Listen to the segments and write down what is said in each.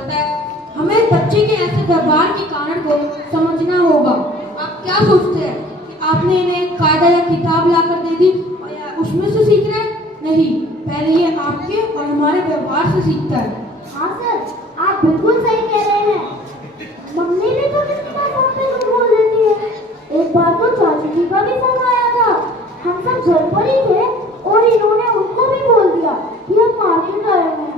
गलत है। हमें बच्चे के ऐसे व्यवहार के कारण को समझना होगा। आप क्या सोचते हैं कि आपने इन्हें कायदा या किताब लाकर दे दी और या उसमें से सीख रहे हैं? नहीं, पहले ये आपके और हमारे व्यवहार से सीखता है। हाँ सर, आप बिल्कुल सही कह रहे हैं। मम्मी भी तो कितनी बार फोन पे झूठ बोल देती है। एक बार तो चाची जी का भी फोन आया था, हम सब घर पर ही थे और इन्होंने उनको भी बोल दिया कि हम मार्केट आए हैं।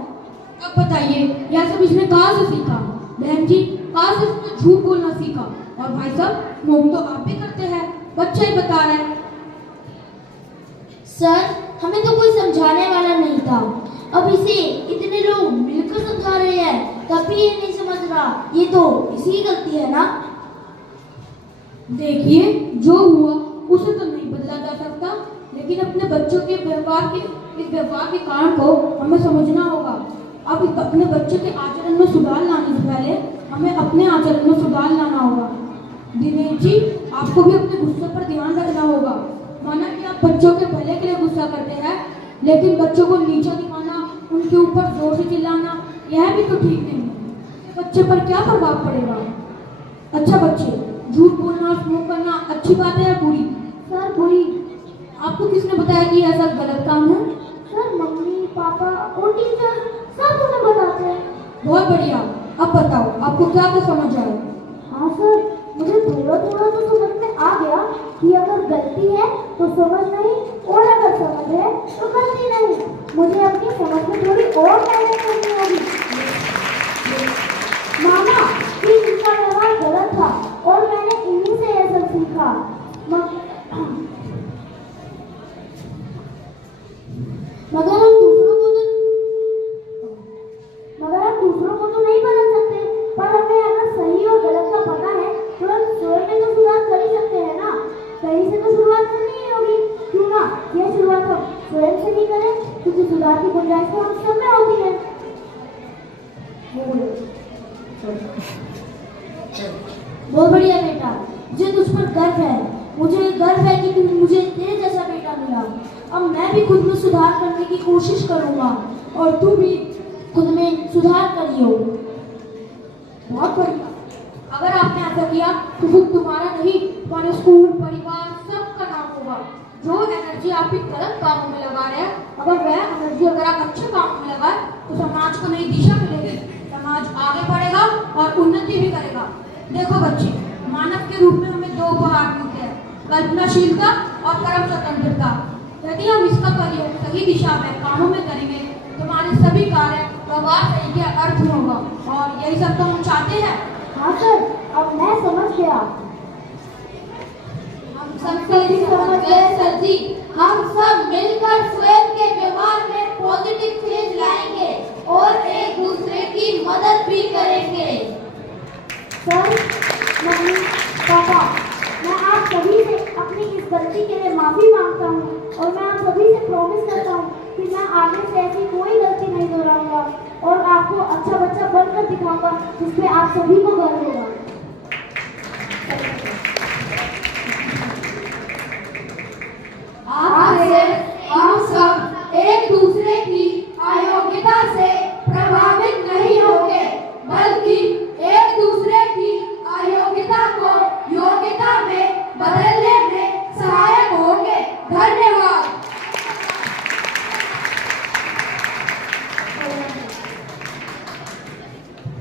अब बताइए, यह सब इसने कहाँ से सीखा? बहन जी, कहाँ से इसने झूठ बोलना सीखा? और भाई साहब, मोम तो आप भी करते हैं, बच्चा ही बता रहे हैं। सर, हमें तो कोई समझाने वाला नहीं था। अब इसे इतने लोग मिलकर समझा रहे हैं, तब भी ये नहीं समझ रहा। ये तो इसी की गलती है ना। देखिए, जो हुआ उसे तो नहीं बदला जा सकता, लेकिन अपने बच्चों के इस व्यवहार के कारण को हमें समझना होगा। अब अपने बच्चे के आचरण में सुधार लाने से पहले हमें अपने आचरण में सुधार लाना होगा। दिनेश जी, आपको भी अपने गुस्से पर ध्यान रखना होगा। माना कि आप बच्चों के भले के लिए गुस्सा करते हैं, लेकिन बच्चों को नीचा दिखाना, उनके ऊपर जोर से चिल्लाना, यह भी तो ठीक नहीं है। बच्चे पर क्या प्रभाव पड़ेगा? अच्छा बच्चे, झूठ बोलना और स्मोक करना अच्छी बात है या बुरी? सर, बुरी। आपको किसने बताया कि यह सब गलत काम है? सर, मम्मी, पापा और टीचर सब उन्हें बताते हैं। बहुत बढ़िया। अब बताओ, आपको क्या क्या समझ आया? हाँ सर, मुझे थोड़ा थोड़ा तो समझ में आ गया कि अगर गलती है तो समझ नहीं, और अगर समझ है तो गलती नहीं। मुझे अपनी समझ में थोड़ी और मेहनत करनी होगी। माना कि इनका व्यवहार गलत था और मैंने इन्हीं से यह सब सीखा। मगर हम दूसरों को तो नहीं बदल सकते, पर हमें अगर सही और गलत का पता है तो हम स्वयं में तो सुधार कर ही सकते हैं ना। कहीं से तो शुरुआत करनी ही होगी, क्यों ना यह शुरुआत हम स्वयं से ही करें, क्योंकि सुधार की गुंजाइश तो हम सब में होती है। बहुत बढ़िया बेटा, मुझे तुझ पर गर्व है। मुझे गर्व है कि मुझे तेरे जैसा बेटा मिला। अब मैं भी खुद में सुधार करने की कोशिश करूंगा और तू भी खुद में सुधार करियो। बहुत बढ़िया। अगर आपने ऐसा किया तो सिर्फ तुम्हारा नहीं, तुम्हारे स्कूल, परिवार, सबका नाम होगा। जो एनर्जी आप गलत कामों में लगा रहे हैं, अगर वह एनर्जी अगर आप अच्छे कामों में लगाए तो समाज को नई दिशा मिलेगी, समाज आगे बढ़ेगा और उन्नति भी करेगा। देखो बच्चे, मानव के रूप में हमें दो उपहार मिलते हैं, कल्पनाशीलता और कर्म स्वतंत्रता। यदि हम इसका प्रयोग सही दिशा में कामों में करेंगे तो हमारे सभी कार्य व्यवहार सही के अर्थ में होगा, और यही सब तो हम चाहते हैं। हाँ सर, अब मैं समझ गया। हम सब समझ गए सर जी। हम सब मिलकर स्वयं के व्यवहार में पॉजिटिव चेंज लाएंगे और एक दूसरे की मदद भी करेंगे। सर, मम्मी, पापा, मैं आप सभी से अपनी इस गलती के लिए माफी मांगता हूँ और मैं आप सभी से प्रॉमिस करता हूँ कि मैं आगे से ऐसी कोई गलती नहीं दोहराऊंगा और आपको अच्छा बच्चा बनकर दिखाऊंगा जिसपे आप सभी को गर्व होगा। आप